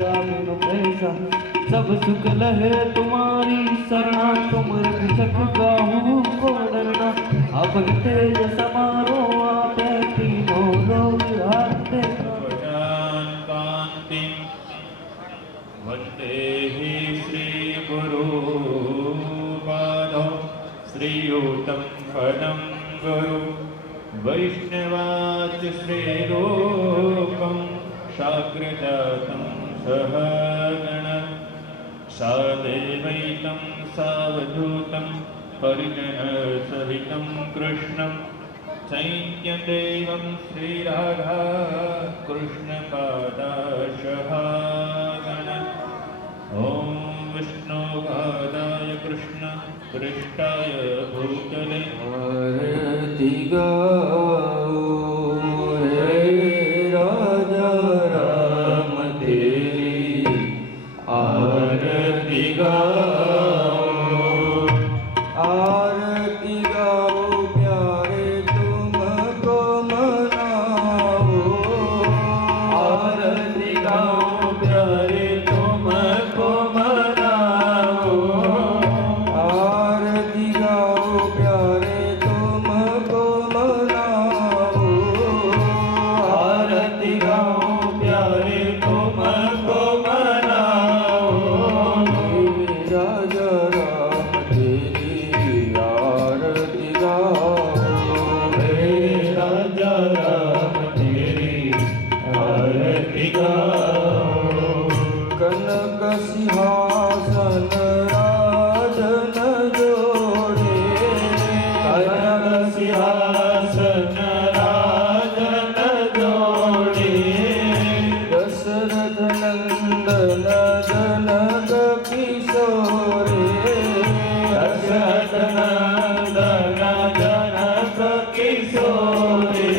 पैसा सब सुख लहे तुम्हारी शरणा, तुम रक्षक काहू को डरना। अपन तेज समारो आपे तीनों लोग आते कांति वंदे ही श्री गुरु पादौ श्रीयुतं पदं गुरु वैष्णवाच श्रीरूपं शाग्रजातं सहगण सादेवैतं सावधूतं परिजनसहितं कृष्णं चैत्यदेवं श्रीराधा कृष्णपादाशहागण। ॐ विष्णुपादाय कृष्ण पृष्ठाय भूतले आरती गाओ हे राजा राम तेरी आरती गाओ। आरती गाओ प्यारे तुमको मनाओ। आरती गाओ प्यारे तुमको मनाओ। आरती गाओ प्यारे तुमको मनाओ। आरती गाओ प्यारे तुमको मनाओ। राजा राम तेरी आरती गाओ। हे राजा राम तेरी आरती गाओ। कनक सिंहासन राजन जोड़े। कनक सिंहासन राजन जोड़े। दशरथ नंदन जनक किशोरे। दशरथ नंदन जनक किशोरे।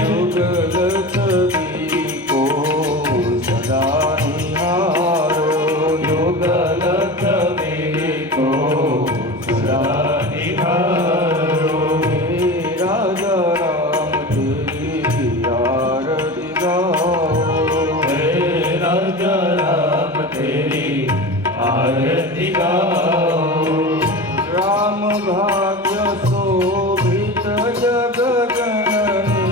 युगल छवि को सदा निहारो। युगल छवि को सदा निहारो। हे राजा राम तेरी आरती गाओ। हे राजा राम तेरी आरती गाओ। राम भाग्य शोभित जग जननी।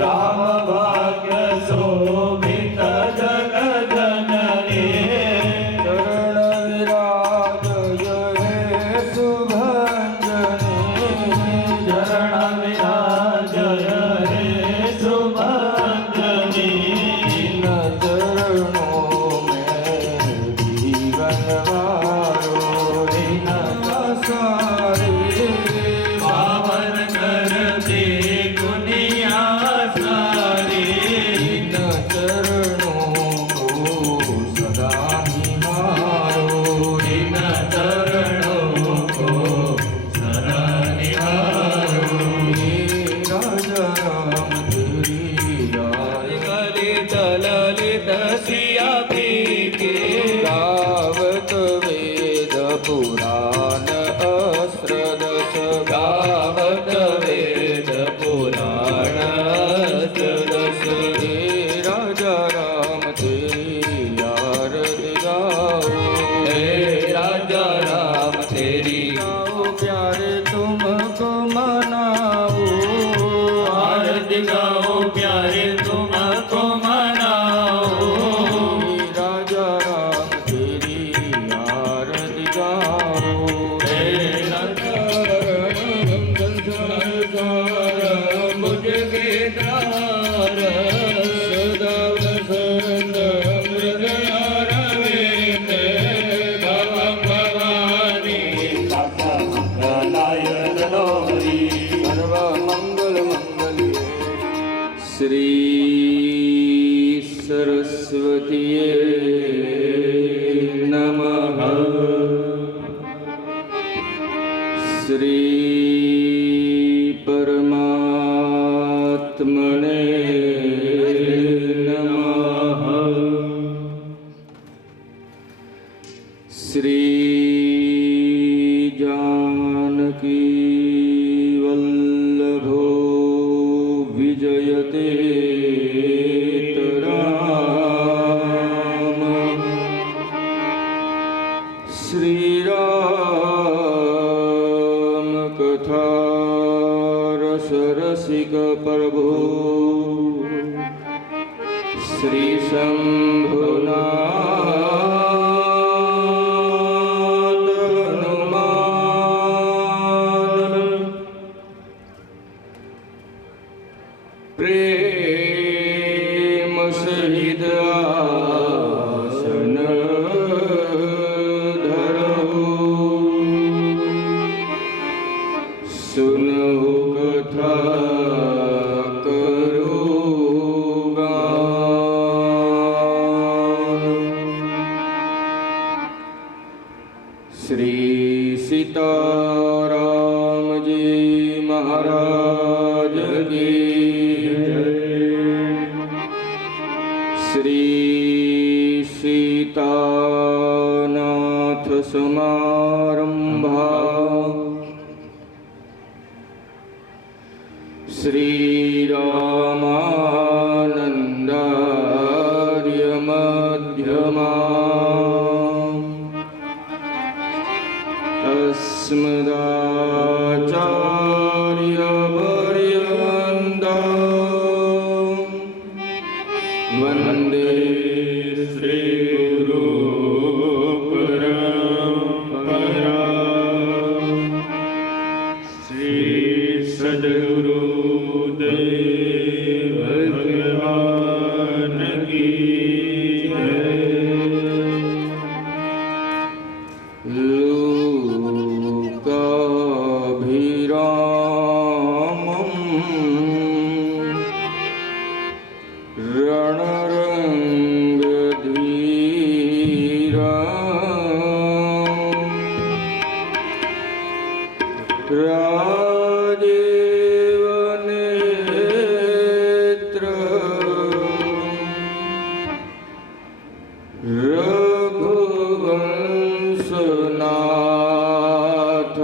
राम भाग्य शोभित जग जननी। चरण विराज हे शुभंजनी। चरण विराज हे शुभंजनी। इन चरणों में जीवन वारो। इन सारे पावन कर दे दुनिया सारी। इन चरणों को सदा निहारो। इन चरणों को सदा निहारो। हे राजा राम तेरी ललित ललित सिया फीके। गावत वेद पुराण अस्त्र दश। गावत वेद पुराण अस्त्र दश। हे राजा राम तेरी आरती गाओ। हे राजा राम तेरी गाओ प्यारे तुमको मनाओ। आरती गाओ प्यारे तुमको मनाओ। हे राजा राम तेरी आरती गाओ। हे राजा राम संसार मुझे द्वार। सदा वसंत हृदय रविंद भवं भवानी। मंगलाय तनोहरि सर्व मंगल मंगल्ये। श्री सरस्वतीये नमः। श्री परमात्मने नमः। श्री जानकी वल्लभो विजयते तरा। રસિક પ્રભુ શ્રી શંભુનાથ હનુમાન પ્રેમ સહિત આસન ધરો સુનહુ કથા કરો ગાન શ્રી સીતારામજી મહારાજ કી જય શ્રી સીતાનાથ સમારંભા શ્રી રામાનંદાર્ય મધ્યમાં अस्मदाचार्य पर्यन्तं वन्दे श्रीगुरु परम्परा श्री सद्गुरु देव भगवान की जय રાજીવનેત્ર રઘુવંશનાથ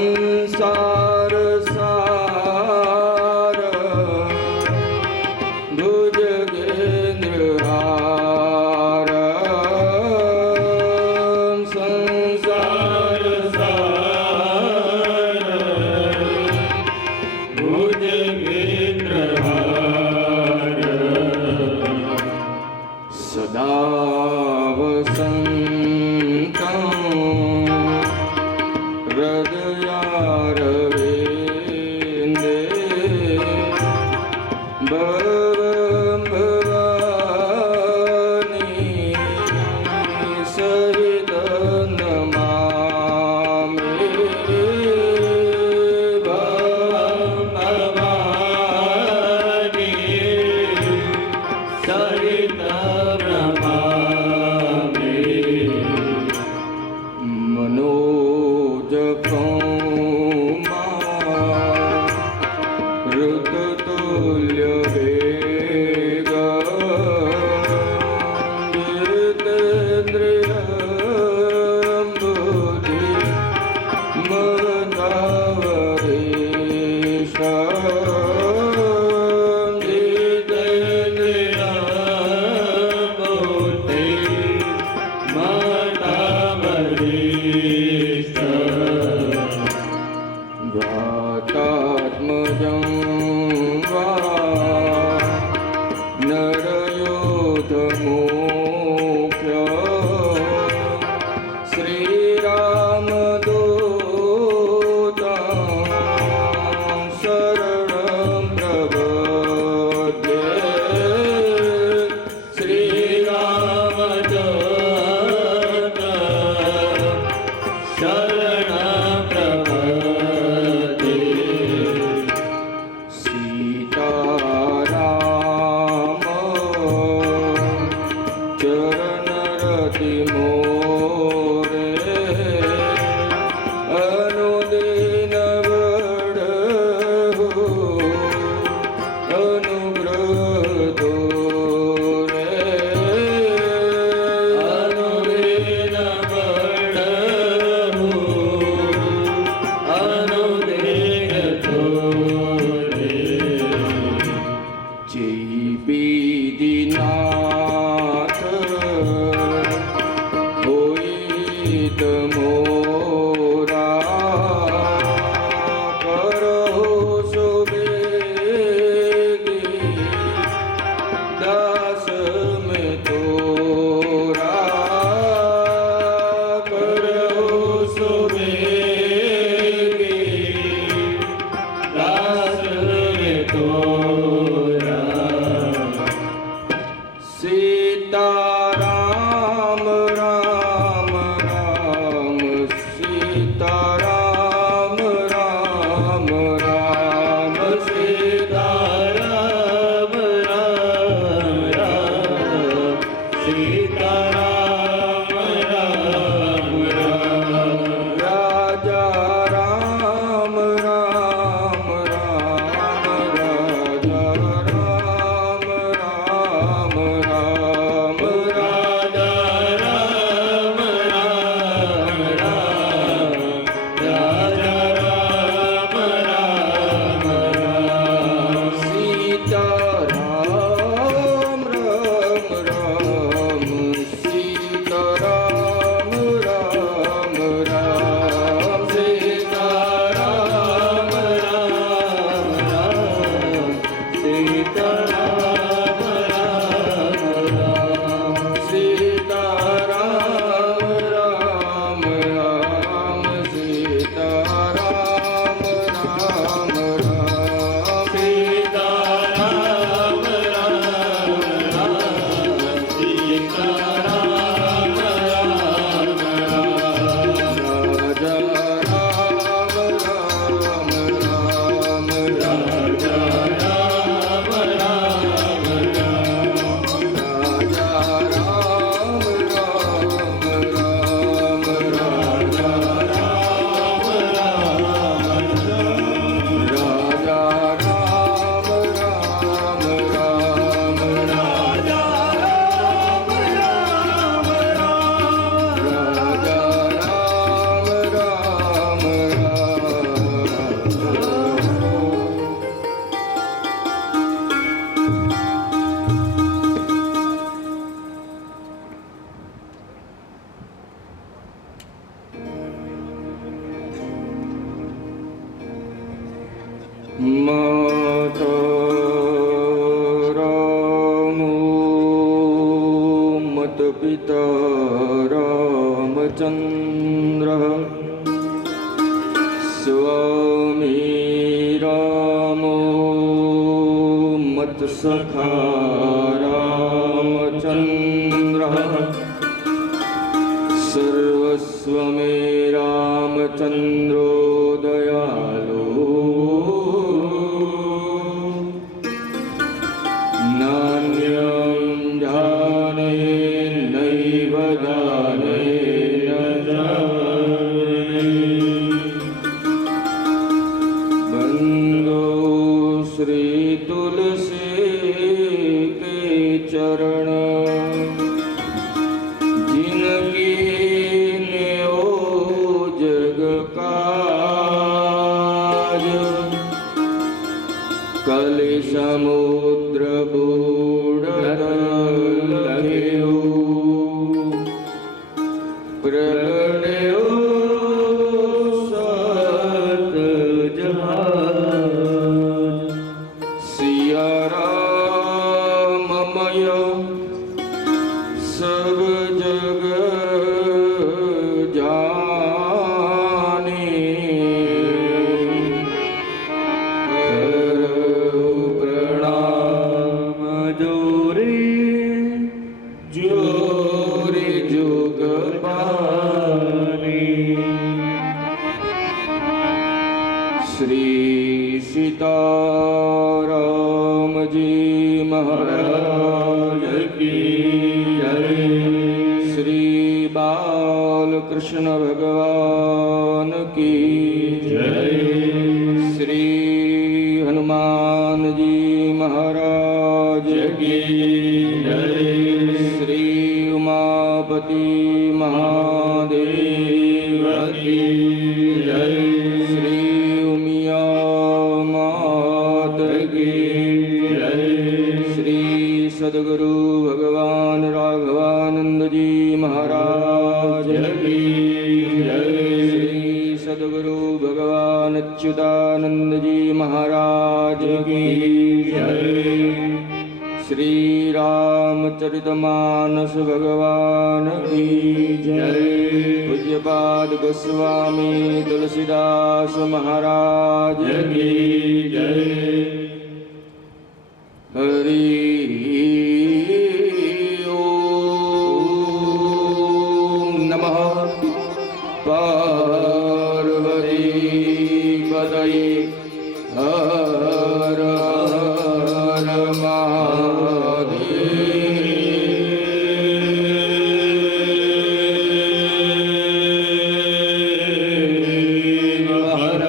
સંસાર સાર ભુજગેન્દ્રહાર સંસાર સાર ભુજગેન્દ્રહાર સદા વસંતં હૃદયારવિંદે ભવં ભવાની સહિત નમામિ ભવં ભવાની સહિત નમામિ મનોજ ऋतुल्य वेग जितेन्द्रियम्बुधि मदावरीश माता रामो मत पिता रामचन्द्रः स्वामी रामो मत सखा रामचन्द्रः सर्वस्व मे रामचन्द्रो दयालो नान्यं जाने नैव जाने न जाने बन्दो श्री तुलसी के चरण जिनकी ने ओ जग काज कलि समुद्र बूढ़ लग्यो प्रगट्यो सात जहाज सिया राममय सब जग जाने करो प्रणाम जोरे जोरे जुग पाने श्री सीताराम जी महाराज की जय श्री बालकृष्ण भगवान की जय श्री हनुमान जी महाराज की जय श्री उमापति महादेव की जय श्री उमिया मात की जय श्री सद्गुरु भगवान राघवानंद जी महाराज की जय श्री सद्गुरु भगवान अच्युतानंद जी महाराज की जय श्री रामचरितमानस भगवान की जय पूज्यपाद गोस्वामी तुलसीदास महाराज की जय हरि ओम नमः पार्वती पतये हर हर महादेव हर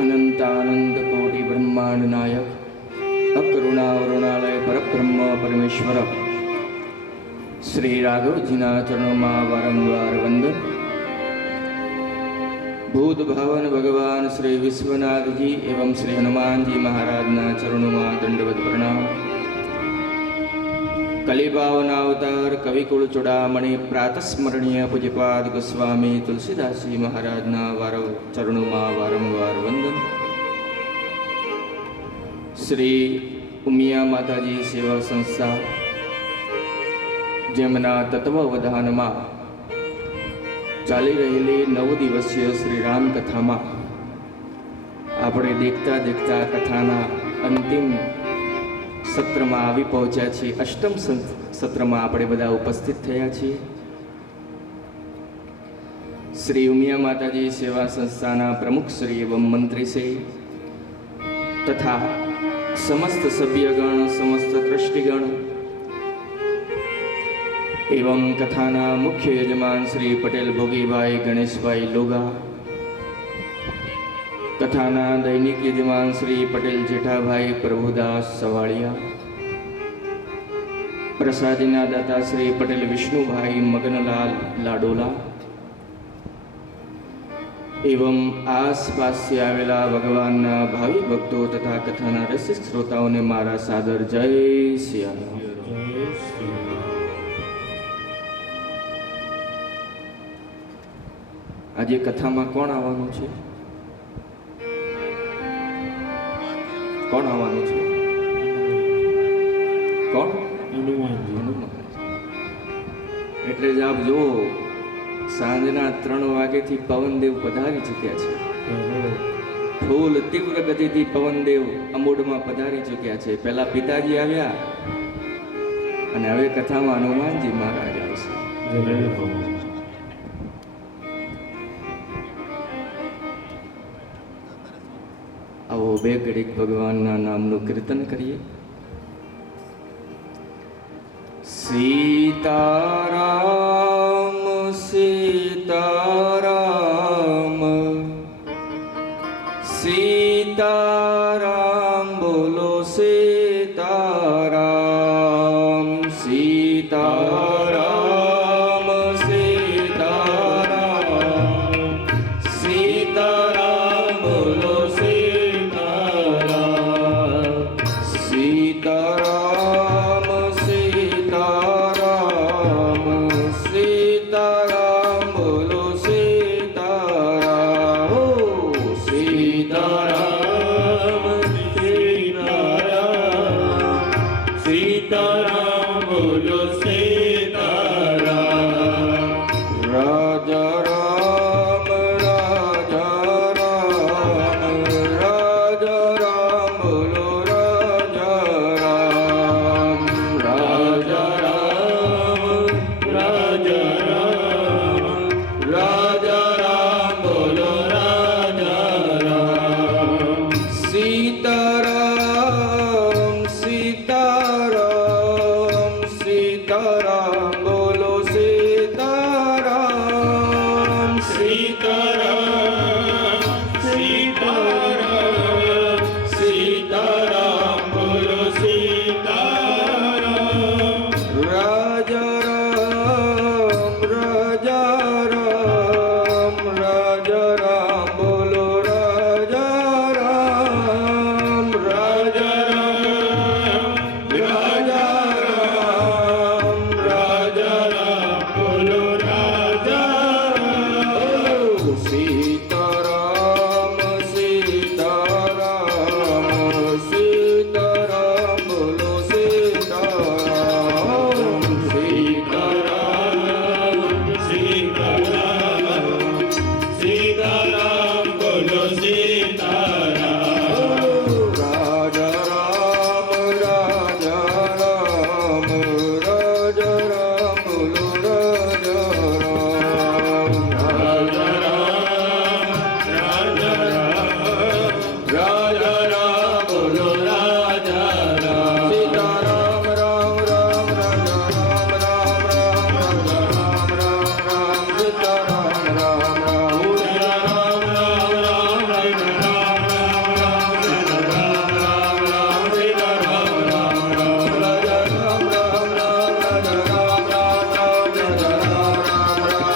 अनंतानंद कोटि ब्रह्मांड नायक अकरुणावरुणालय परब्रह्म परमेश्वर श्री राघवजीना चरणों वारंवार वंदन। भूत भवन भगवान श्री विश्वनाथ जी एवं श्री हनुमान जी महाराजना चरणों दंडवत प्रणाम। कलिपावनावतार कविकुल चूड़ामणि प्रातस्मरणीय पूज्यपाद गोस्वामी तुलसीदास जी महाराजना चरणों वारंवार वंदन। श्री उमिया माताजी सेवा संस्था जेमना तत्वावधान में चाली रहेली 9 दिवसीय श्री राम कथा में આપણે देखता देखता कथाना अंतिम सत्र में આવી પહોંચ્યા છીએ। अष्टम सत्र में આપણે બધા उपस्थित થયા છીએ। श्री उमिया माताजी सेवा संस्थाना प्रमुख श्री एवं मंत्री श्री तथा समस्त सभ्यगण समस्त ट्रस्टीगण एवं कथाना मुख्य यजमान श्री पटेल भोगीभाई गणेशभाई लोगा કથાના દૈનિક યજમાન શ્રી પટેલ જેઠાભાઈ પ્રભુદાસ સવાળિયા, પ્રસાદીના દાતા શ્રી પટેલ વિષ્ણુભાઈ મગનલાલ લાડોલા એવં આસપાસથી આવેલા ભગવાનના ભાવિ ભક્તો તથા કથાના રસિક શ્રોતાઓને મારા સાદર જય સિયારામ. આજે કથામાં કોણ આવવાનું છે? કોણ આવવાનું છે? કોણ? હનુમાન. એટલે જ આપ જુઓ, સાંજના 3 વાગ્યાથી પવનદેવ પધારી ચૂક્યા છે. ફૂલ તીવ્ર ગતિથી પવનદેવ અમોડમાં પધારી ચૂક્યા છે. પહેલા પિતાજી આવ્યા અને હવે કથામાં હનુમાનજી મહારાજ આવશે. આવો બે ઘડીક ભગવાનના નામનું કીર્તન કરીએ. સીતારામ સીતારામ સીતારામ બોલો સીતારામ. સીતારામ સીતારામ સીતારામ બોલો સીતારામ. સીતારામ સીતારામ સીતારામ બોલો સીતારામ. સીતારામ સીતારામ બોલો સીતારામ. રાજા રામ રાજા રામ રાજા રામ બોલો રાજા રામ. રાજા રામ રાજા રામ રાજા રામ બોલો રાજા રામ. સીતારામ સીતારામ સીતારામ બોલો સીતારામ. સીતારામ સીતારામ સીતારામ બોલો સીતારામ. રાજા રામ રાજા રામ રાજા રામ બોલો રાજા રામ. રાજા રામ રાજા રામ રાજા રામ બોલો રાજા રામ. સીતારામ સીતારામ સીતારામ બોલો સીતારામ. સીતારામ સીતારામ સીતારામ બોલો સીતારામ. રાજા રામ રાજા રામ રાજા રામ બોલો રાજા રામ. રાજા રામ રાજા રામ રાજા રામ બોલો રાજા રામ. સીતારામ રામ રામ રાજા રામ રામ રામ રાજા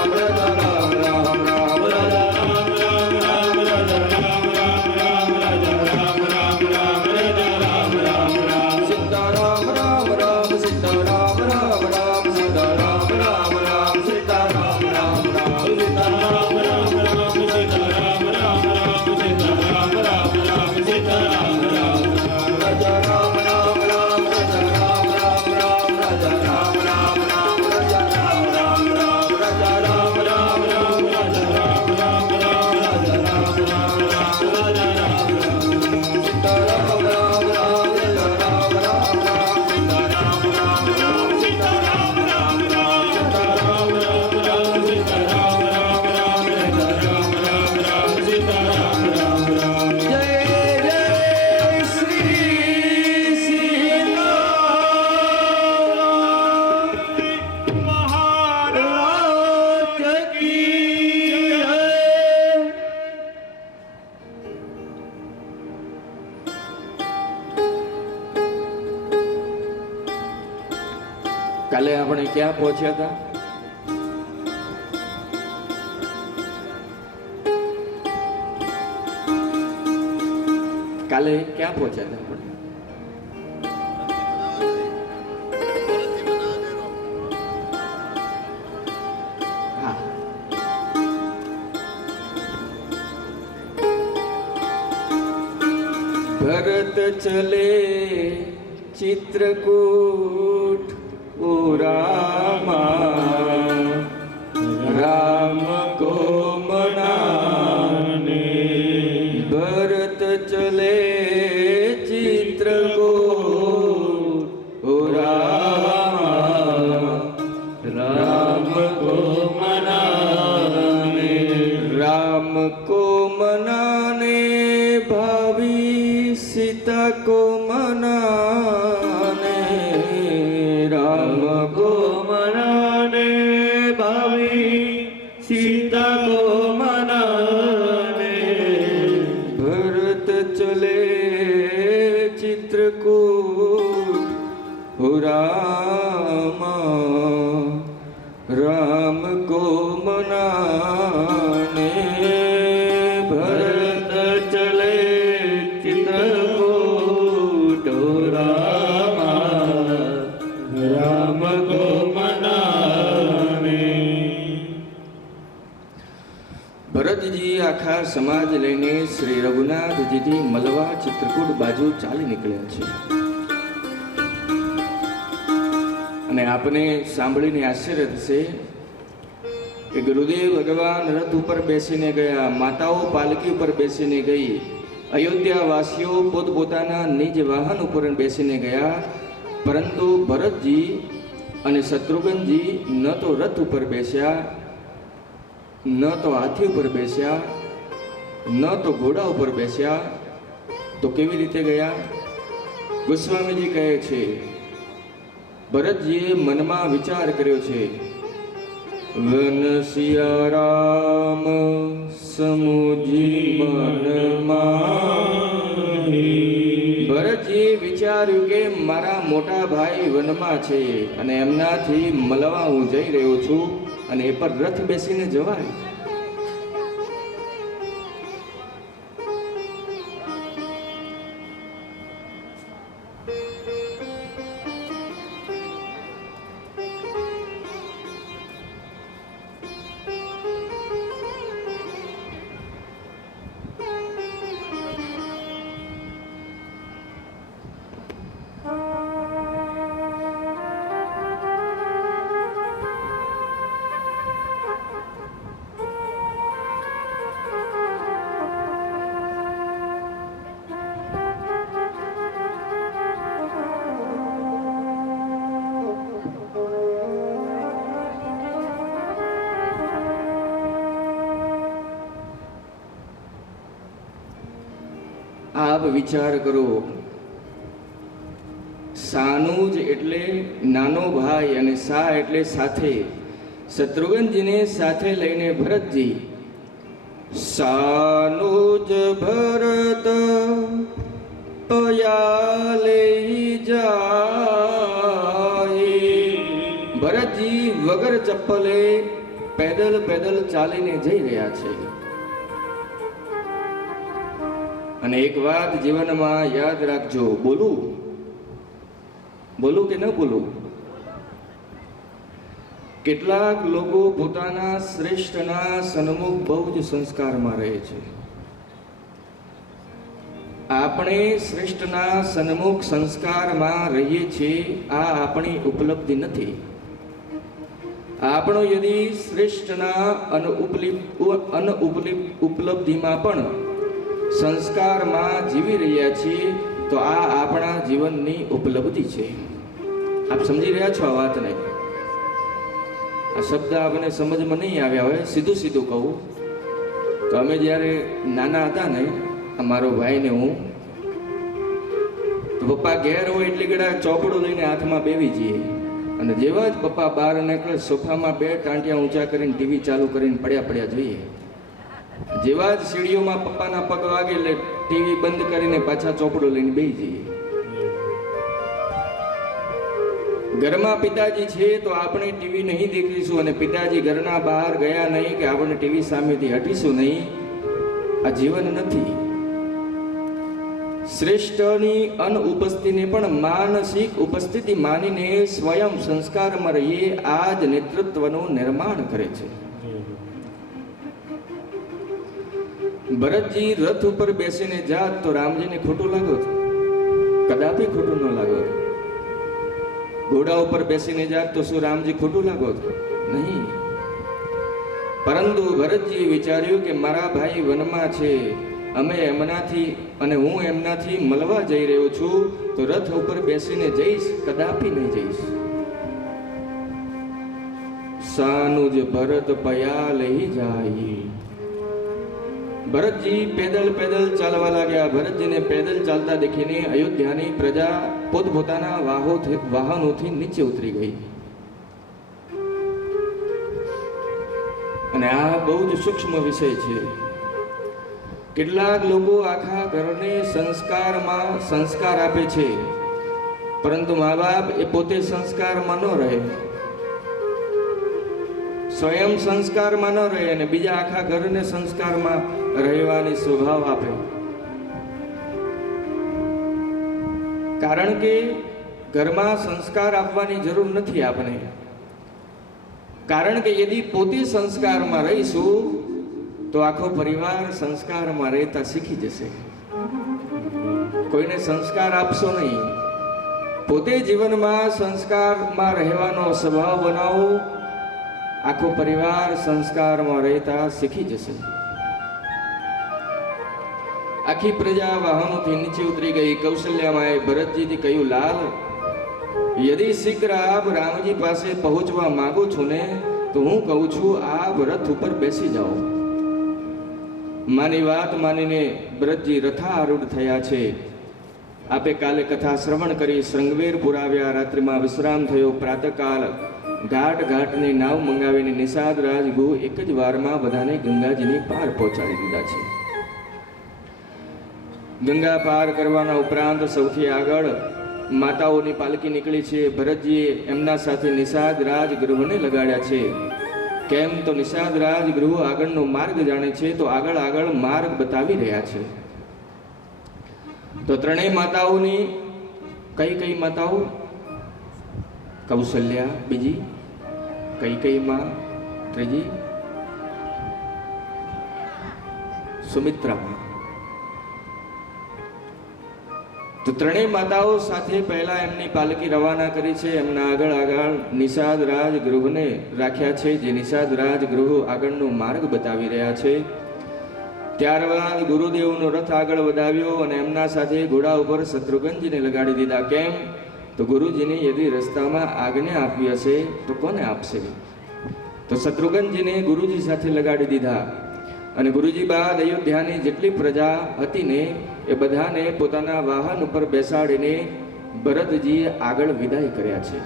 રામ રામ રામ સીતારામ રામ રામ. સીતારામ રામ રામ સીતારામ રામ રામ સીતારામ રામ રામ સીતારામ રામ રામ. સીતારામ રામ રામ સીતારામ રામ રામ સીતારામ રામ રામ સીતારામ રામ રામ. રાજા રામ રામ રામ રાજા રામ રામ રામ રાજા રામ રામ રામ રાજા રામ રામ રામ રાજા રામ રામ રામ રાજા રામ રામ રામ રાજા રામ રામ રામ રાજા રામ રામ. સીતારામ રામ રામ રાજા રામ રામ રામ સીતારામ રામ રામ સીતારામ રામ રામ સીતારામ રામ રામ સીતારામ રામ રામ રાજા રામ રામ રામ સીતારામ રામ રામ. જય જય શ્રી સીતારામ મહારાજ કી જય. કાલે આપણે ક્યાં પહોંચ્યા હતા? કાલે ક્યાં પહોંચ્યા હતા આપણે? હા, ભરત ચલે ચિત્રકૂટ ઓ રામા, રામ કો મનાને. ભરત ચલે ચિત્રકૂટ ઓ રામા, રામ કો મનાને. રામ કો મનાને ભાવી सीता को मनाने. राम को मनाने भावी सीता को मनाने. भरत चले चित्रकूट हो रामा, राम को मनाने. भरत चले चित्रकूट हो रामा, राम को मनाने. ભરતજી આખા સમાજ લઈને શ્રી રઘુનાથજીથી મળવા ચિત્રકૂટ બાજુ ચાલી નીકળ્યા છે. અને આપને સાંભળીને આશ્ચર્ય થશે કે ગુરુદેવ ભગવાન રથ ઉપર બેસીને ગયા, માતાઓ પાલકી ઉપર બેસીને ગઈ, અયોધ્યા વાસીઓ પોતપોતાના નિજ વાહન ઉપર બેસીને ગયા, પરંતુ ભરતજી અને શત્રુઘ્નજી ન તો રથ ઉપર બેસ્યા, ન તો હાથી ઉપર બેસ્યા, ન તો ઘોડા ઉપર બેસ્યા. તો કેવી રીતે ગયા? ગોસ્વામીજી કહે છે, ભરતજીએ મનમાં વિચાર કર્યો છે, વન સિયારામ સમુજી મનમાં. ભરતજીએ વિચાર્યું કે મારા મોટા ભાઈ વનમાં છે અને એમનાથી મળવા હું જઈ રહ્યો છું અને એ પર રથ બેસીને જવાય. આપ વિચાર કરો, સાનુજ એટલે નાનો ભાઈ અને સા એટલે સાથે. શત્રુઘ્નજીને સાથે લઈને ભરતજી સાનુજ ભરત પયાલે જાય. ભરતજી વગર ચપ્પલે પેદલ પેદલ ચાલીને જઈ રહ્યા છે. અને એક વાત જીવનમાં યાદ રાખજો, બોલું કે ન બોલું? કેટલાક લોકો પોતાના શ્રેષ્ઠના સન્મુખ બહુ જ સંસ્કારમાં રહે છે. આપણે શ્રેષ્ઠના સન્મુખ સંસ્કારમાં રહીએ છીએ, આ આપણી ઉપલબ્ધિ નથી. આપણો યદિ શ્રેષ્ઠના ઉપલબ્ધિમાં પણ સંસ્કારમાં જીવી રહ્યા છીએ તો આ આપણા જીવનની ઉપલબ્ધિ છે. આપ સમજી રહ્યા છો આ વાતને? આ શબ્દ આપણને સમજમાં નહીં આવ્યા હોય, સીધું સીધું કહું તો અમે જ્યારે નાના હતા ને, અમારો ભાઈ ને હું, તો પપ્પા ઘેર હોય એટલે ગળા ચોપડો લઈને હાથમાં બેવી જઈએ અને જેવા જ પપ્પા બહાર નીકળે સોફામાં બે ટાંટિયા ઊંચા કરીને ટીવી ચાલુ કરીને પડ્યા જોઈએ. જેવા જ સીડીઓમાં પપ્પાના પગ વાગે એટલે ટીવી બંધ કરીને પાછા ચોપડો લઈને બેસી જઈએ. ઘરમાં પિતાજી છે તો આપણે ટીવી નહીં દેખીશું, અને પિતાજી ઘરના બહાર ગયા નહીં કે આપણે ટીવી સામેથી હટીશું નહીં. આ જીવન નથી. શ્રેષ્ઠની અનુપસ્થિતિને પણ માનસિક ઉપસ્થિતિ માનીને સ્વયં સંસ્કારમાં રહીએ. આ જ નેતૃત્વનું નિર્માણ કરે છે. ભરતજી રથ ઉપર બેસીને જાત તો રામજીને ખોટું લાગોત? કદાપી ખોટું ન લાગોત. ઘોડા ઉપર બેસીને જાત તો શું રામજી ખોટું લાગોત? નહીં. પરંતુ ભરતજીએ વિચાર્યું કે મારા ભાઈ વનમાં છે, અમે એમનાથી અને હું એમનાથી મળવા જઈ રહ્યો છું, તો રથ ઉપર બેસીને જઈશ? કદાપી નહીં જઈશ. સાનુજ ભરત પયા લઈ જાય. ભરતજી પેદલ ચાલવા લાગ્યા. ભરતજીને પેદલ ચાલતા દેખીને અયોધ્યાની પ્રજા પોતપોતાના વાહનોથી નીચે ઉતરી ગઈ. અને આ બહુ જ સૂક્ષ્મ વિષય છે. કેટલાક લોકો આખા ઘરને સંસ્કાર આપે છે, પરંતુ મા બાપ એ પોતે સંસ્કારમાં ન રહે, સ્વયં સંસ્કારમાં ન રહે અને બીજા આખા ઘરને સંસ્કારમાં રહેવાની સ્વભાવ આપે. કારણ કે ઘરમાં સંસ્કાર આપવાની જરૂર નથી આપણે. કારણ કે યદી પોતે સંસ્કારમાં રહીશું તો આખો પરિવાર સંસ્કારમાં રહેતા શીખી જશે. કોઈને સંસ્કાર આપશો નહીં, પોતે જીવનમાં સંસ્કારમાં રહેવાનો સ્વભાવ બનાવો. આખો પરિવાર સંસ્કારમાં રહેતા શીખી જશે. આખી પ્રજા વાહનોથી નીચે ઉતરી ગઈ. કૌશલ્યામાએ ભરતજીથી કહ્યું, લાલ, યદી શીઘ્ર આપ રામજી પાસે પહોંચવા માંગો છો ને, તો હું કહું છું આપ રથ ઉપર બેસી જાઓ. માની વાત માનીને ભરતજી રથારૂઢ થયા છે. આપે કાલે કથા શ્રવણ કરી. શૃંગવેરપુર આવ્યા. રાત્રિમાં વિશ્રામ થયો. પ્રાતઃકાલ ઘાટની નાવ મંગાવીને નિષાદ રાજગુ એક જ વારમાં બધાને ગંગાજીની પાર પહોંચાડી દીધા છે. ગંગા પાર કરવાના ઉપરાંત સૌથી આગળ માતાઓની પાલકી નીકળી છે. ભરતજીએ એમના સાથે નિષાદ રાજગૃહને લગાડ્યા છે. કેમ તો નિષાદ રાજગૃહ આગળનો માર્ગ જાણે છે, તો આગળ માર્ગ બતાવી રહ્યા છે. તો ત્રણેય માતાઓની કઈ માતાઓ? કૌશલ્યા બીજી, કઈ માં ત્રીજી, સુમિત્રા. તો ત્રણેય માતાઓ સાથે પહેલા એમની પાલકી રવાના કરી છે. એમના આગળ નિષાદ રાજગૃહને રાખ્યા છે, જે નિષાદ રાજગૃહ આગળનો માર્ગ બતાવી રહ્યા છે. ત્યારબાદ ગુરુદેવનો રથ આગળ વધાવ્યો અને એમના સાથે ઘોડા ઉપર શત્રુઘ્નજીને લગાડી દીધા. કેમ તો ગુરુજીને યદી રસ્તામાં આજ્ઞા આપી હશે તો કોને આપશે? તો શત્રુઘ્નજીને ગુરુજી સાથે લગાડી દીધા. અને ગુરુજી બાદ અયોધ્યાની જેટલી પ્રજા હતી ને એ બધાને પોતાના વાહન ઉપર બેસાડીને ભરતજીએ આગળ વિદાય કર્યા છે.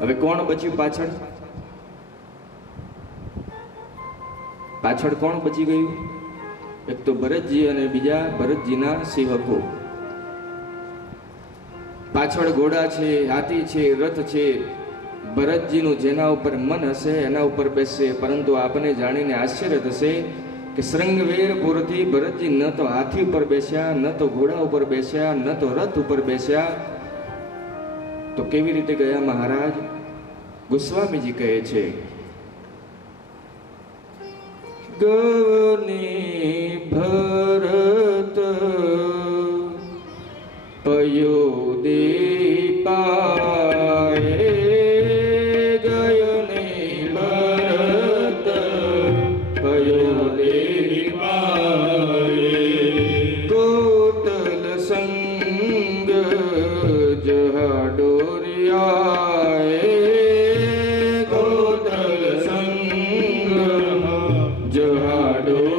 હવે કોણ બચ્યું પાછળ? પાછળ કોણ બચી ગયું? એક તો ભરતજી અને બીજા ભરતજીના સેવકો. પાછળ ઘોડા છે, હાથી છે, રથ છે. ભરતજીનું જેના ઉપર મન હશે એના ઉપર બેસશે. પરંતુ આપને જાણીને આશ્ચર્ય થશે કે શૃંગવેરપુરથી ભરતજી ન તો હાથી ઉપર બેસ્યા, ન તો ઘોડા ઉપર બેસ્યા, ન તો રથ ઉપર બેસ્યા. તો કેવી રીતે ગયા મહારાજ? ગોસ્વામીજી કહે છે, ગવની ભરત પયો દીપાએ, ગયને ભરત પયો દીપાએ, કોટલ સંગ જહાડોરિયાએ, કોટલ સંગ જહાડોરિયાએ,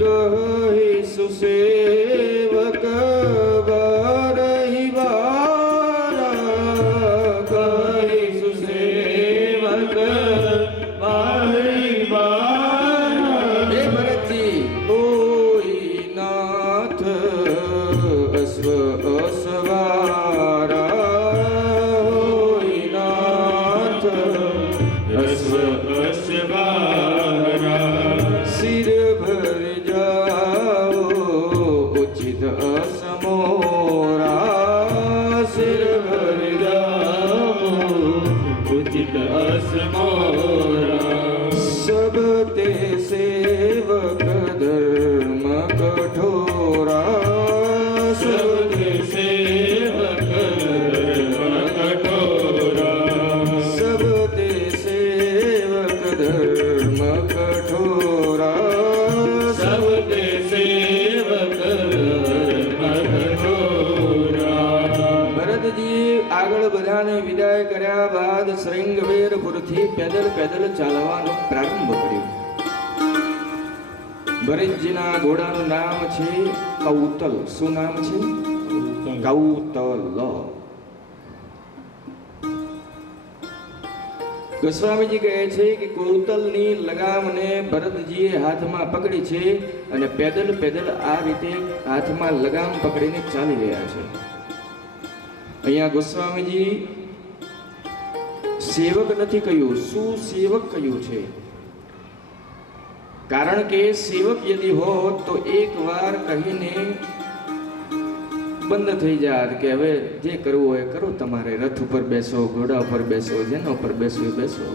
કહી સુસેવક हरा सिर भर जाओ उचित असमोरा सिर भर जाओ उचित असमोरा सब ते सेवक धर्म कठोरा सब ते सेवक धर्म कठोरा सब ते सेवक धर्म कठोरा सब ते सेवक धर्म कठोरा ભરતજી આગળ બધાને વિદાય કર્યા બાદ શ્રૃંગવેરપુરથી પેદલ પેદલ ચાલવાનો પ્રારંભ કર્યો. ભરતજીના ઘોડાનું નામ છે કૌતલ. શું નામ છે? કૌતલ. ગોસ્વામીજી કહે છે કે કૌતલની લગામને ભરતજીએ હાથમાં પકડી છે અને પેદલ પેદલ આ રીતે હાથમાં લગામ પકડીને ચાલી રહ્યા છે. અહીંયા ગોસ્વામીજી સેવક નથી કહ્યું, સુસેવક કહ્યું છે. કારણ કે સેવક યદી હોત તો એક વાર કહીને બંધ થઈ જાત કે હવે જે કરવું હોય કરો, તમારે રથ ઉપર બેસો, ઘોડા ઉપર બેસો, જેના ઉપર બેસો એ બેસો.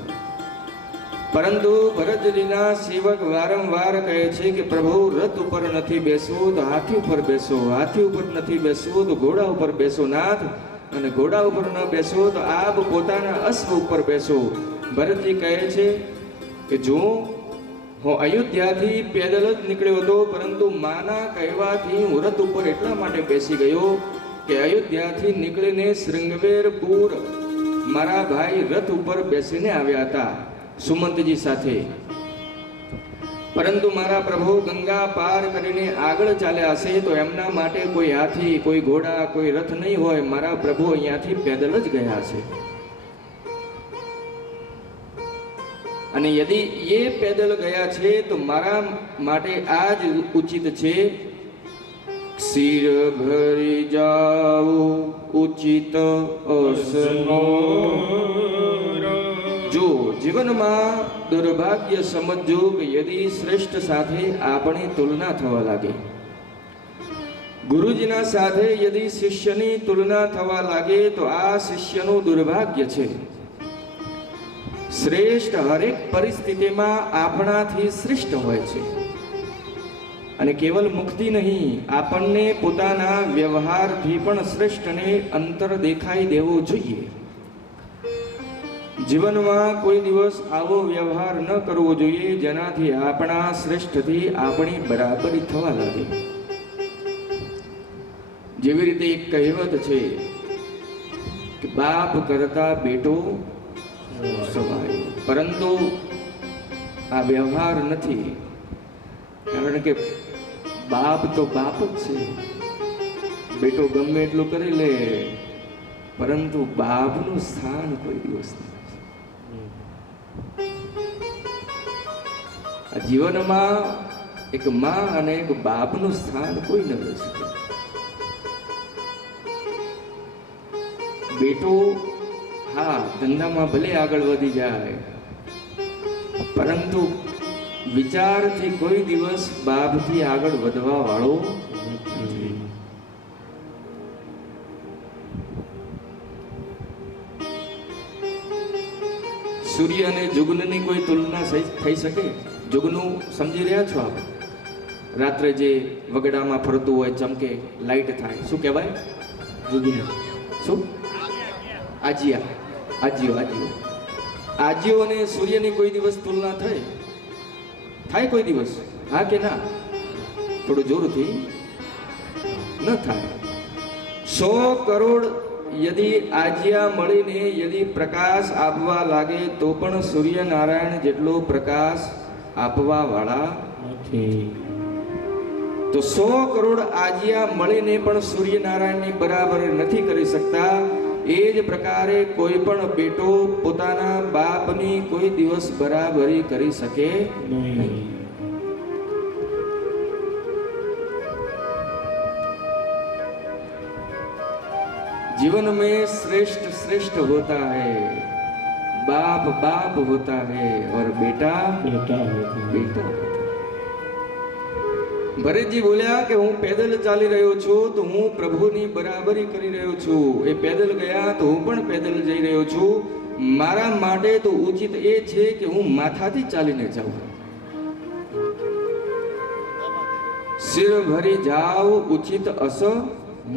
પરંતુ ભરતજીના સેવક વારંવાર કહે છે કે પ્રભુ રથ ઉપર નથી બેસવું તો હાથી ઉપર બેસો, હાથી ઉપર નથી બેસવું તો ઘોડા ઉપર બેસો નાથ, અને ઘોડા ઉપર ન બેસો તો આપ પોતાના અશ્વ ઉપર બેસો. ભરતજી કહે છે કે જો હું અયોધ્યાથી પેદલ જ નીકળ્યો હતો, પરંતુ માના કહેવાથી હું રથ ઉપર એટલા માટે બેસી ગયો કે અયોધ્યાથી નીકળીને શૃંગવેરપુર મારા ભાઈ રથ ઉપર બેસીને આવ્યા હતા સુમંતજી સાથે. પરંતુ મારા પ્રભુ ગંગા પાર કરીને આગળ ચાલ્યા હશે તો એમના માટે કોઈ હાથી, કોઈ ઘોડા, કોઈ રથ નહીં હોય. મારા પ્રભુ અહીંયાથી પેદલ જ ગયા છે. અને યદિ એ પેદલ ગયા છે તો મારા માટે આ જ ઉચિત છે. સિર ભરી જાઓ ઉચિત અસમોરા. જો જીવનમાં દુર્ભાગ્ય સમજજો કે યદિ શ્રેષ્ઠ સાથે આપણી તુલના થવા લાગે, ગુરુજીના સાથે યદિ શિષ્યની તુલના થવા લાગે તો આ શિષ્યનું દુર્ભાગ્ય છે. શ્રેષ્ઠ હરેક પરિસ્થિતિમાં આપણાથી શ્રેષ્ઠ હોય છે. અને કેવલ મુક્તિ નહીં, આપણને પોતાના વ્યવહારથી પણ શ્રેષ્ઠને અંતર દેખાઈ દેવો જોઈએ. જીવનમાં કોઈ દિવસ આવો વ્યવહાર ન કરવો જોઈએ જેનાથી આપણા શ્રેષ્ઠથી આપણી બરાબરી થવા લાગે. જેવી રીતે એક કહેવત છે કે બાપ કરતા બેટો સવાયો, પરંતુ આ વ્યવહાર નથી. કારણ કે બાપ તો બાપ જ છે. બેટો ગમે એટલું કરી લે, પરંતુ બાપનું સ્થાન કોઈ દિવસ નથી. આ જીવનમાં એક માં અને એક બાપનું સ્થાન કોઈ ન લઈ શકે. બેટો હા ધંધામાં ભલે આગળ વધી જાય, પરંતુ વિચારથી કોઈ દિવસ બાપથી આગળ વધવા વાળો નથી. સૂર્ય અને જુગનની કોઈ તુલના થઈ શકે? જુગનું સમજી રહ્યા છો આપ? રાત્રે જે વગડામાં ફરતું હોય, ચમકે, લાઈટ થાય, શું કહેવાય? જુગનું. શું? આજીયા. આજીઓ. આજીઓ અને સૂર્યની કોઈ દિવસ તુલના થાય કોઈ દિવસ? હા કે ના? થોડું જોરથી. ન થાય. 100 કરોડ યદિ આજ્યા મળીને યદિ પ્રકાશ આપવા લાગે તો પણ સૂર્યનારાયણ જેટલો પ્રકાશ આપવા વાળા નથી. તો 100 કરોડ આજ્યા મળીને પણ સૂર્યનારાયણની બરાબર નથી કરી શકતા. એ જ પ્રકારે કોઈ પણ બેટો પોતાના બાપની કોઈ દિવસ બરાબરી કરી શકે નહીં. जीवन में श्रेष्ठ होता है, बाप बाप होता है और बेटा बेटा होता है। बेटा ભરતજી બોલ્યા કે હું પેદલ ચાલી રહ્યો છું તો હું પ્રભુની બરાબરી કરી રહ્યો છું. એ પેદલ ગયા તો હું પણ પેદલ જઈ રહ્યો છું. મારા માટે તો ઉચિત એ છે કે હું માથાથી ચાલીને જાઉં. સિર ભરી જાવ ઉચિત અસ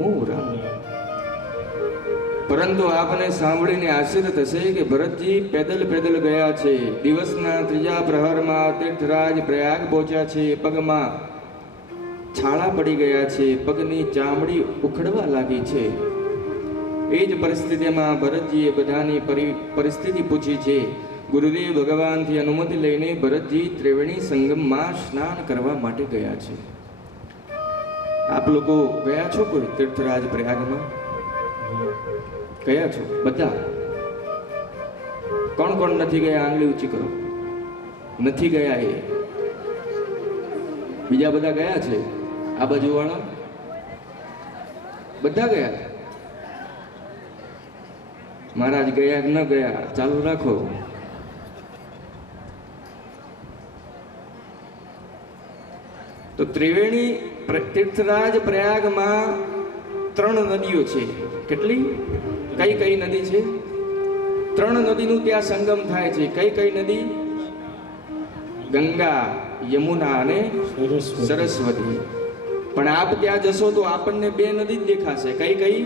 મૂરા. પરંતુ આપને સાંભળીને આશ્ચર્ય થશે કે ભરતજી પેદલ પેદલ ગયા છે. દિવસના ત્રીજા પ્રહરમાં તીર્થરાજ પ્રયાગ પહોંચ્યા છે. પગમાં છાળા પડી ગયા છે. પગની ચામડી ઉખડવા લાગી છે. એ જ પરિસ્થિતિમાં ભરતજીએ બધાની પરિસ્થિતિ પૂછી છે. ગુરુદેવ ભગવાનથી અનુમતિ લઈને ભરતજી ત્રિવેણી સંગમમાં સ્નાન કરવા માટે ગયા છે. આપ લોકો ગયા છો કોઈ તીર્થરાજ પ્રયાગમાં? ગયા છો બધા? કોણ કોણ નથી ગયા? આંગળી ઊંચી કરો. નથી ગયા એ બીજા બધા ગયા છે? આ બાજુ વાળા બધા ગયા? મહારાજ ગયા કે ન ગયા ચાલુ રાખો. તો ત્રિવેણી તીર્થરાજ પ્રયાગમાં 3 નદીઓ છે. કેટલી? કઈ કઈ નદી છે? 3 નદીનું ત્યાં સંગમ થાય છે. કઈ કઈ નદી? ગંગા, યમુના અને સરસ્વતી. પણ આપ ત્યાં જશો તો આપણને 2 નદી જ દેખાશે. કઈ કઈ?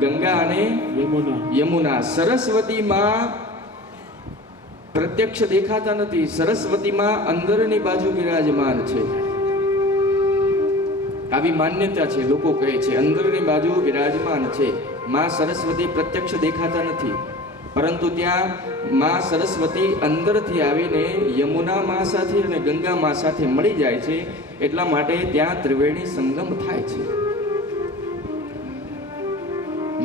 ગંગા અને યમુના. સરસ્વતીમાં પ્રત્યક્ષ દેખાતા નથી. સરસ્વતીમાં અંદરની બાજુ વિરાજમાન છે. આવી માન્યતા છે. લોકો કહે છે અંદરની બાજુ વિરાજમાન છે. માં સરસ્વતી પ્રત્યક્ષ દેખાતા નથી, પરંતુ ત્યાં માં સરસ્વતી અંદરથી આવીને યમુના માં સાથે અને ગંગા માં સાથે મળી જાય છે. એટલા માટે ત્યાં ત્રિવેણી સંગમ થાય છે.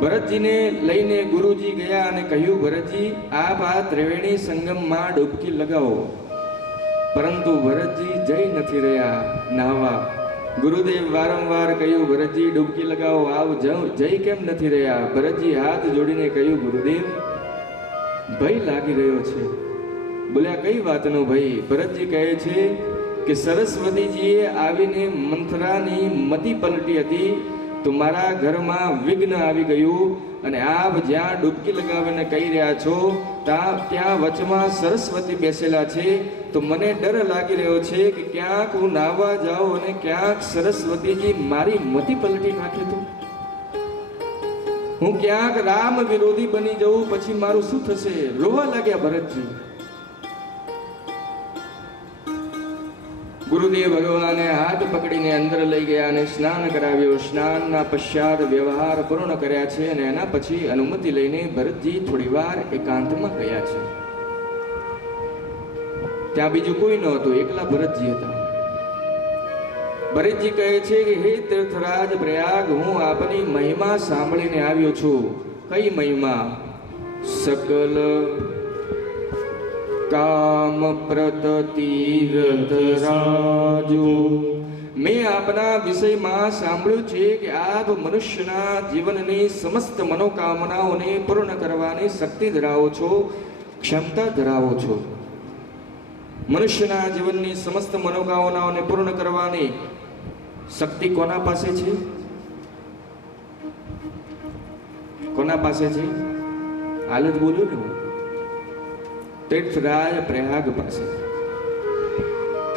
ભરતજીને લઈને ગુરુજી ગયા અને કહ્યું, ભરતજી આપ આ ત્રિવેણી સંગમમાં ડૂબકી લગાવો. પરંતુ ભરતજી જઈ નથી રહ્યા નાહવા. ગુરુદેવ વારંવાર કહ્યું, ભરતજી ડૂબકી લગાવો, આવ જઈ કેમ નથી રહ્યા? ભરતજી હાથ જોડીને કહ્યું, ગુરુદેવ ભય લાગી રહ્યો છે. બોલ્યા, કઈ વાતનો ભય? ભરતજી કહે છે કે સરસ્વતીજીએ આવીને મંથરાની મતિ પલટી હતી તો મારા ઘરમાં વિઘ્ન આવી ગયું, અને આપ જ્યાં ડૂબકી લગાવીને કહી રહ્યા છો ત્યાં વચમાં સરસ્વતી બેસેલા છે. તો મને ડર લાગી રહ્યો છે કે ક્યાંક હું નાહવા જાઉં અને ક્યાંક સરસ્વતીજી મારી મતિ પલટી નાખે તો હું ક્યાંક રામ વિરોધી બની જઉં, પછી મારું શું થશે? રોવા લાગ્યા ભરતજી. ગુરુદેવ ભગવાને હાથ પકડીને અંદર લઈ ગયા અને સ્નાન કરાવ્યું. સ્નાનના પશ્ચાત વ્યવહાર પૂર્ણ કર્યા છે અને એના પછી અનુમતિ લઈને ભરતજી થોડી વાર એકાંતમાં ગયા છે. ત્યાં બીજું કોઈ નહોતું, એકલા ભરતજી હતા. ભરતજી કહે છે કે હે તીર્થરાજ પ્રયાગ, હું આપની મહિમા સાંભળીને આવ્યો છું. કઈ મહિમા? સકલ કામ પ્રતીરથરાજો. મેં આપના વિષયમાં સાંભળ્યું છે કે આપ મનુષ્યના જીવનની સમસ્ત મનોકામનાઓને પૂર્ણ કરવાની શક્તિ ધરાવો છો, ક્ષમતા ધરાવો છો. મનુષ્યના જીવનની સમસ્ત મનોકામનાઓને પૂર્ણ કરવાની શક્તિ કોના પાસે છે? કોના પાસે છે? હાલ જ બોલ્યું ને હું, તીર્થરાજ પ્રયાગ પાસે.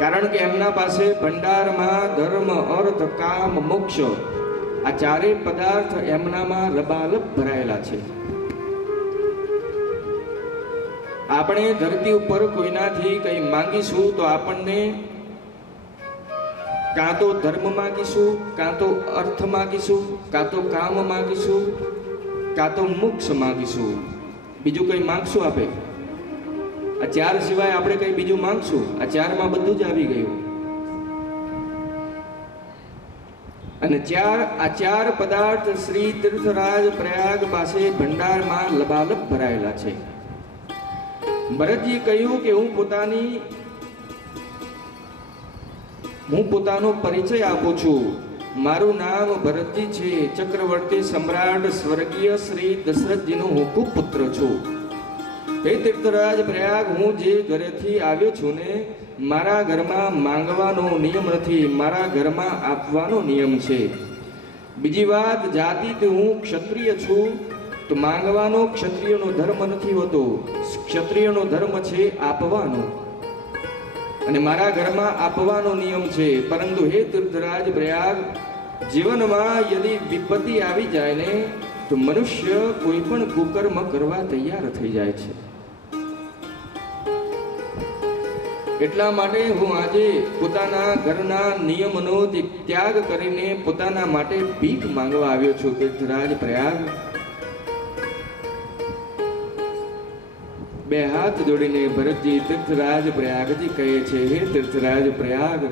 કારણ કે એમના પાસે ભંડારમાં ધર્મ, અર્થ, કામ, મોક્ષ આ 4 પદાર્થ એમનામાં લબાલબ ભરાયેલા છે. આપણે ધરતી ઉપર કોઈનાથી કંઈ માંગીશું તો આપણને કાં તો ધર્મ માંગીશું, કાં તો અર્થ માંગીશું, કાં તો કામ માંગીશું, કાં તો મોક્ષ માંગીશું. બીજું કંઈ માંગશું આપે? આ 4 સિવાય આપણે કંઈ બીજું માંગશું? આ 4માં બધું જ આવી ગયું. અને આ 4 પદાર્થ શ્રી તીર્થરાજ પ્રયાગ પાસે ભંડારમાં લબાલબ ભરાયેલા છે. ભરતજી કહ્યું કે હું પોતાનો પરિચય આપું છું. મારું નામ ભરતજી છે. ચક્રવર્તી સમ્રાટ સ્વર્ગીય શ્રી દશરથજીનો હું પુત્ર છું. હે તીર્થરાજ પ્રયાગ, હું જે ઘરેથી આવ્યો છું ને, મારા ઘરમાં માંગવાનો નિયમ નથી, મારા ઘરમાં આપવાનો નિયમ છે. બીજી વાત, જાતિથી હું ક્ષત્રિય છું, તો માંગવાનો ક્ષત્રિયનો ધર્મ નથી હોતો. ક્ષત્રિયનો ધર્મ છે આપવાનો, અને મારા ઘરમાં આપવાનો નિયમ છે. પરંતુ હે તીર્થરાજ પ્રયાગ, જીવનમાં યદિ વિપત્તિ આવી જાય ને, તો મનુષ્ય કોઈ પણ કુકર્મ કરવા તૈયાર થઈ જાય છે. એટલા માટે હું આજે પોતાના ઘરના નિયમનો ત્યાગ કરીને પોતાના માટે ભીખ માંગવા આવ્યો છું. તીર્થરાજ પ્રયાગ બે હાથ જોડીને ભરતજી તીર્થરાજ પ્રયાગજી કહે છે, હે તીર્થરાજ પ્રયાગ,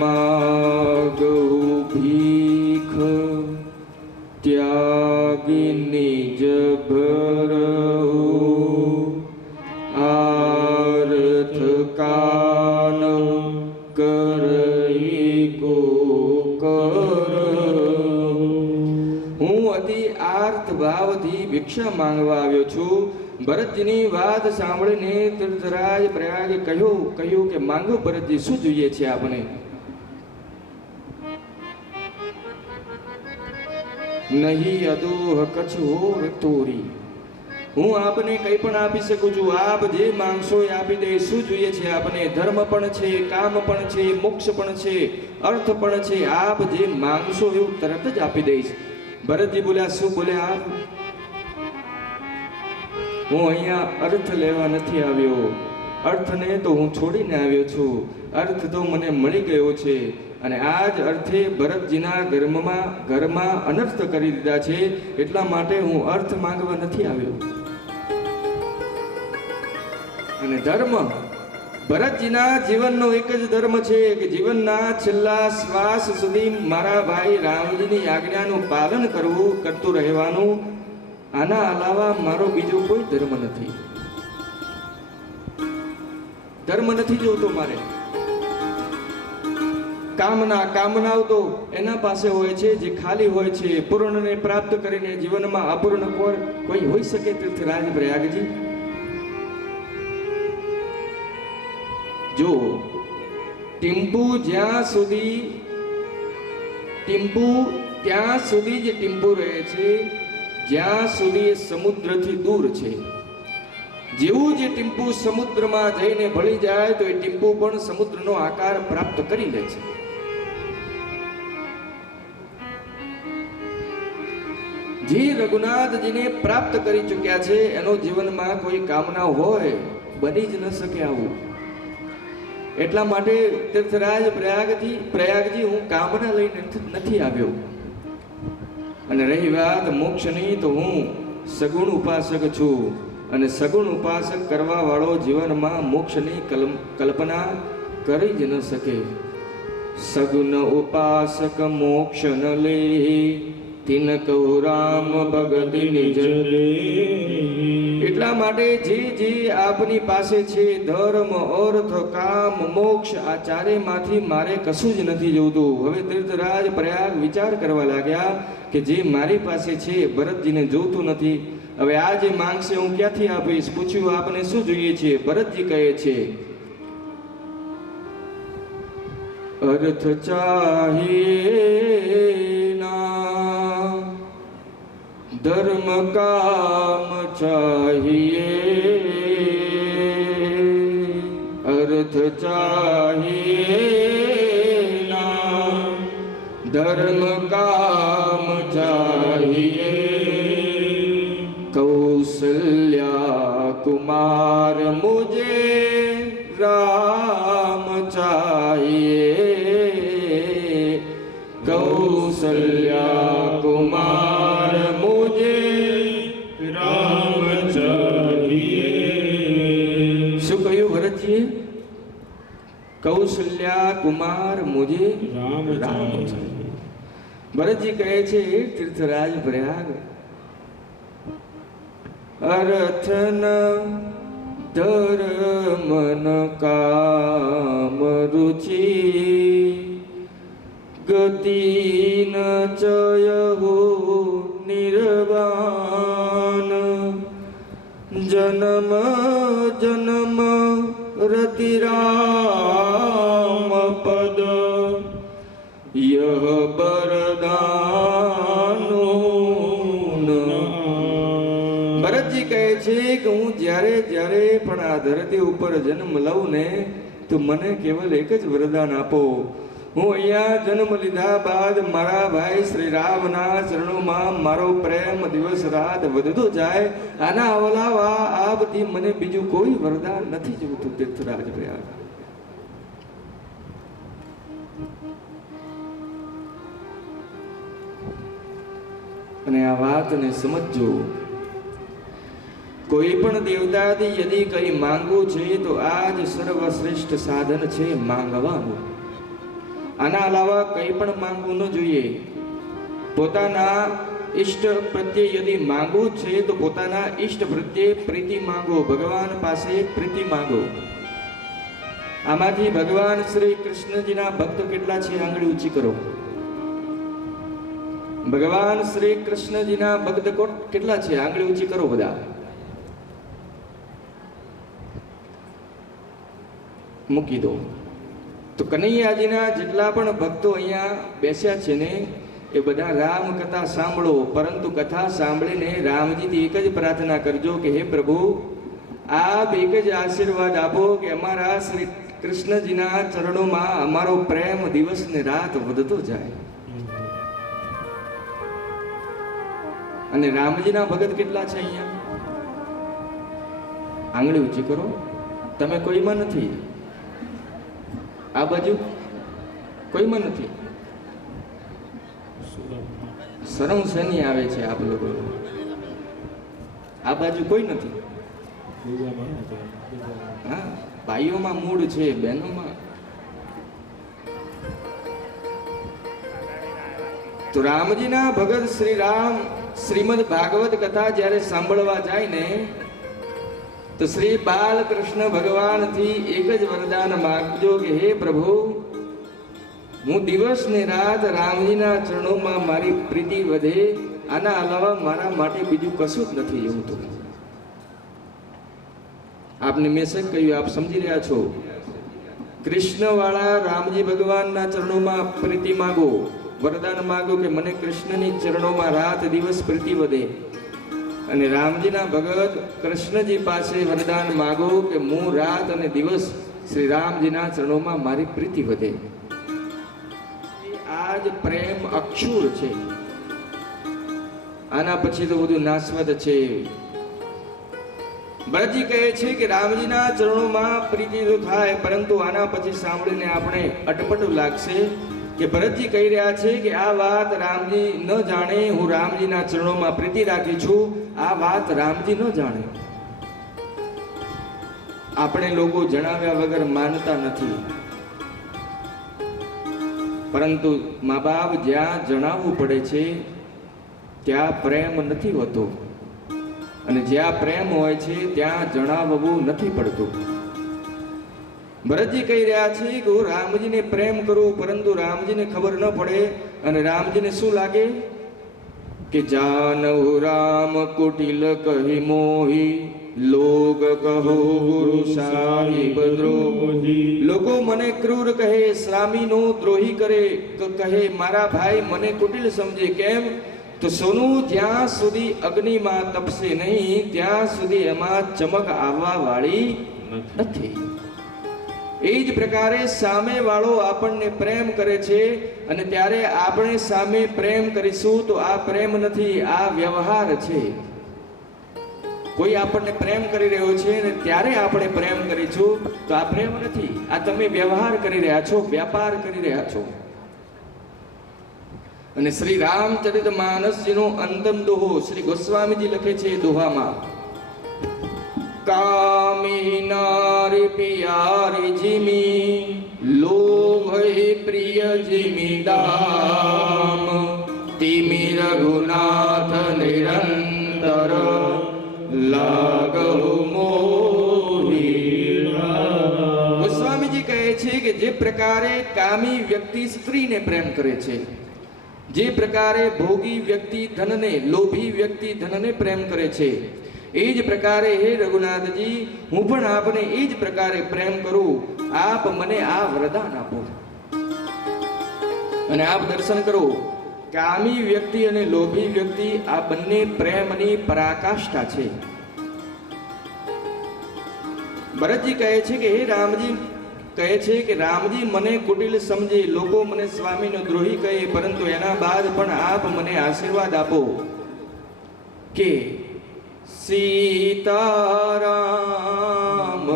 માગું ભીખ ત્યાગી નિજ ભરવું, આર્થ કાન કરઈ કો કર. હું અતિ આર્થ ભાવથી ભિક્ષા માંગવા આવ્યો છું. ભરતજીની વાત સાંભળીને તીર્થરાજ પ્રયાગે કહ્યું કે માંગો ભરતજી, શું જોઈએ છે આપને? નહીં અદોહ કચ્છ હો તોરી, હું આપને કંઈ પણ આપી શકું છું. આપ જે માંગશો એ આપી દઈશ. શું જોઈએ છે આપને? ધર્મ પણ છે, કામ પણ છે, મોક્ષ પણ છે, અર્થ પણ છે. આપ જે માંગશો એવું તરત જ આપી દઈશ. ભરતજી બોલ્યા, શું બોલ્યા આપ? હું અહીંયા અર્થ લેવા નથી આવ્યો. અર્થને તો હું છોડીને આવ્યો છું. અર્થ તો મને મળી ગયો છે, અને આ જ અર્થે ભરતજીના ઘરમાં અનર્થ કરી દીધા છે. એટલા માટે હું અર્થ માંગવા નથી આવ્યો. અને ધર્મ, ભરતજીના જીવનનો એક જ ધર્મ છે કે જીવનના છેલ્લા શ્વાસ સુધી મારા ભાઈ રામજીની આજ્ઞાનું પાલન કરતું રહેવાનું. આના અલાવા મારો બીજો કોઈ ધર્મ નથી. ધર્મ નથી જોતો મારે. કામનાઓ તો એના પાસે હોય છે જે ખાલી હોય છે. પૂર્ણને પ્રાપ્ત કરીને જીવનમાં અપૂર્ણ કોઈ હોઈ શકે? તીર્થરાજ પ્રયાગજી, જો ટીમ્પુ ત્યાં સુધી જ ટીમ્પુ રહે છે જ્યાં સુધી એ સમુદ્રથી દૂર છે. જેવું જે ટીમ્પુ સમુદ્રમાં જઈને ભળી જાય તો એ ટીમ્પુ પણ સમુદ્રનો આકાર પ્રાપ્ત કરી લે છે. જે રઘુનાથજીને પ્રાપ્ત કરી ચૂક્યા છે એનો જીવનમાં કોઈ કામના હોય બની જ ન શકે આવું. એટલા માટે તીર્થરાજ પ્રયાગજી હું કામના લઈને નથી આવ્યો. અને રહી વાત મોક્ષની, તો હું સગુણ ઉપાસક છું, અને સગુણ ઉપાસક કરવા વાળો જીવનમાં મોક્ષની કલ્પના કરી જ ન શકે. સગુણ ઉપાસક મોક્ષ ન લે, તિન કહું રામ ભગતિ નિજ રે. એટલા માટે જે આપની પાસે છે, ધર્મ, અર્થ, કામ, મોક્ષ, આ ચારેયમાંથી મારે કશું જ નથી જોતું. હવે તીર્થરાજ પ્રયાગ વિચાર કરવા લાગ્યા કે જે મારી પાસે છે ભરતજીને જોતું નથી. હવે આ જે માંગશે હું ક્યાંથી આપીશ? પૂછ્યું, આપને શું જોઈએ છે? ભરતજી કહે છે, અર્થ ચાહીએ ના, ધર્મ કામ ચાહીએ. અર્થ ચાહીએ ના, ધર્મ કામ ચાહીએ. कौसल्या कुमार मुझे राम चाहिए. कौसल्या कुमार मुझे રામ ચાહીએ. શું કહ્યું ભરતજીએ? કૌશલ્યા કુમાર મુझे રામ चाहिए. ભરતજી કહે છે, તીર્થરાજ પ્રયાગ, અર્થન ધર્મન કામ રુચિ, ગતિ ન ચયહુ નિર્વાણ. જન્મ જન્મ રતિ રામ પદ યહ બરદાનો. ભરતજી કહે છે કે હું જ્યારે જ્યારે પણ આ ધરતી ઉપર જન્મ લઉં ને તો મને કેવલ એક જ વરદાન આપો. હું અહીંયા જન્મ લીધા બાદ મારા ભાઈ શ્રી રામના ચરણોમાં મારો પ્રેમ દિવસ રાત વધતો જાય. આના અલાવા આ બધી મને બીજું કોઈ વરદાન નથી જોતું. તીર્થરાજ પ્રયાગ. અને આ વાતને સમજો. કોઈ પણ દેવતાથી યદિ કઈ માંગવું છે તો આ જ સર્વશ્રેષ્ઠ સાધન છે માંગવાનું. આના અલાવા કંઈ પણ માંગવું ન જોઈએ. પોતાના ઈષ્ટ પ્રત્યે યદિ માંગવું છે તો પોતાના ઈષ્ટ પ્રત્યે પ્રીતિ માંગો. ભગવાન પાસે પ્રીતિ માંગો. આમાંથી ભગવાન શ્રી કૃષ્ણજીના ભક્ત કેટલા છે? આંગળી ઊંચી કરો. ભગવાન શ્રી કૃષ્ણજીના ભક્ત કેટલા છે? આંગળી ઊંચી કરો બધા. મૂકી દો. તો કનૈયાજીના જેટલા પણ ભક્તો અહીંયા બેસ્યા છે ને એ બધા રામ કથા સાંભળો. પરંતુ કથા સાંભળીને રામજીથી એક જ પ્રાર્થના કરજો કે હે પ્રભુ, આપ એક જ આશીર્વાદ આપો કે અમારા શ્રી કૃષ્ણજીના ચરણોમાં અમારો પ્રેમ દિવસ ને રાત વધતો જાય. અને રામજીના ભગત કેટલા છે અહીંયા? આંગળી ઊંચી કરો. તમે કોઈમાં નથી. આ બાજુ કોઈમાં નથી. શરમ શેની આવે છે આપ લોકો? આ બાજુ કોઈ નથી. હા, ભાઈઓમાં મૂળ છે, બહેનોમાં. તો રામજીના ભગત શ્રી રામ શ્રીમદ ભાગવત કથા જ્યારે સાંભળવા જાય ને તો શ્રી બાલકૃષ્ણ ભગવાનથી એક જ વરદાન માંગજો કે હે પ્રભુ, હું દિવસ ને રાત રામજીના ચરણોમાં મારી પ્રીતિ વધે. આના અલાવા મારા માટે બીજું કશું જ નથી જોતું. આપને મેસેજ કહ્યું, આપ સમજી રહ્યા છો. કૃષ્ણવાળા રામજી ભગવાનના ચરણોમાં પ્રીતિ માગો. વરદાન માગો કે મને કૃષ્ણની ચરણોમાં રાત દિવસ પ્રીતિ વધે. અને રામજીના ભગત કૃષ્ણજી પાસે વરદાન માગો કે હું રાત અને દિવસ શ્રી રામજીના ચરણોમાં મારી પ્રીતિ વધે. આ જ પ્રેમ અક્ષુર છે. આના પછી તો બધું નાશવત છે. ભરતજી કહે છે કે રામજીના ચરણોમાં પ્રીતિ તો થાય, પરંતુ આના પછી સાંભળીને આપણે અટપટું લાગશે કે ભરતજી કહી રહ્યા છે કે આ વાત રામજી ન જાણે. હું રામજીના ચરણોમાં પ્રીતિ રાખી છું. આ વાત રામજી ન જાણે. આપણે લોકો જણાવ્યા વગર માનતા નથી. પરંતુ મા બાપ જ્યાં જણાવવું પડે છે ત્યાં પ્રેમ નથી હોતો. અને જ્યાં પ્રેમ હોય છે ત્યાં જણાવવું નથી પડતું. ભરતજી કહી રહ્યા છે કે હું રામજીને પ્રેમ કરું, પરંતુ રામજીને ખબર ન પડે. અને રામજીને શું લાગે કે જાનહુ રામ કુટિલ કહી મોહી, લોગ કહો ગુરુ સાહિબ દ્રોહી. લોકો મને ક્રૂર કહે, સ્વામીનો દ્રોહી કરે, કહે મારા ભાઈ મને કુટિલ સમજે. કેમ? તો સોનું જ્યાં સુધી અગ્નિમાં તપશે નહીં ત્યાં સુધી એમાં ચમક આવવા વાળી નથી. એ જ પ્રકારે સામે વાળો આપણને પ્રેમ કરે છે અને ત્યારે આપણે સામે પ્રેમ કરીશું તો આ પ્રેમ નથી, આ વ્યવહાર છે. કોઈ આપણને પ્રેમ કરી રહ્યો છે અને ત્યારે આપણે પ્રેમ કરીશું તો આ પ્રેમ નથી, આ તમે વ્યવહાર કરી રહ્યા છો, વ્યાપાર કરી રહ્યા છો. અને શ્રી રામચરિત માનસજીનો અંતમ દોહો શ્રી ગોસ્વામીજી લખે છે દોહામાં, કામી નારી પિયારી જીમી, લોભ પ્રિય જીમી દામ, તિમિ રઘુનાથ નિરંતર, લાગહુ મોહી. ગોસ્વામીજી કહે છે કે જે પ્રકારે કામી વ્યક્તિ સ્ત્રીને પ્રેમ કરે છે, જે પ્રકારે ભોગી વ્યક્તિ ધનને, લોભી વ્યક્તિ ધનને પ્રેમ કરે છે, એ જ પ્રકારે હે રઘુનાથજી હું પણ આપને એ જ પ્રકારે પ્રેમ કરું, આપ મને આ વરદાન આપો. અને આપ દર્શન કરો, કામી વ્યક્તિ અને લોભી વ્યક્તિ આ બંને પ્રેમની પરાકાષ્ઠા છે. ભરતજી કહે છે કે હે રામજી, કહે છે કે રામજી મને કુટિલ સમજે, લોકો મને સ્વામીનો દ્રોહી કહે, પરંતુ એના બાદ પણ આપ મને આશીર્વાદ આપો કે સીતારામ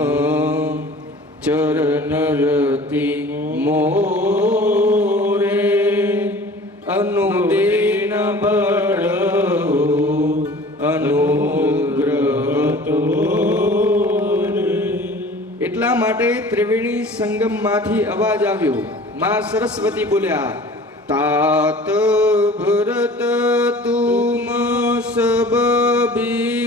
ચરણ રતિ મોરે અનુદીન બળ અનુગ્રહ તોરે. એટલા માટે ત્રિવેણી સંગમમાંથી અવાજ આવ્યો. માં સરસ્વતી બોલ્યા, तात भरत तुम सब भी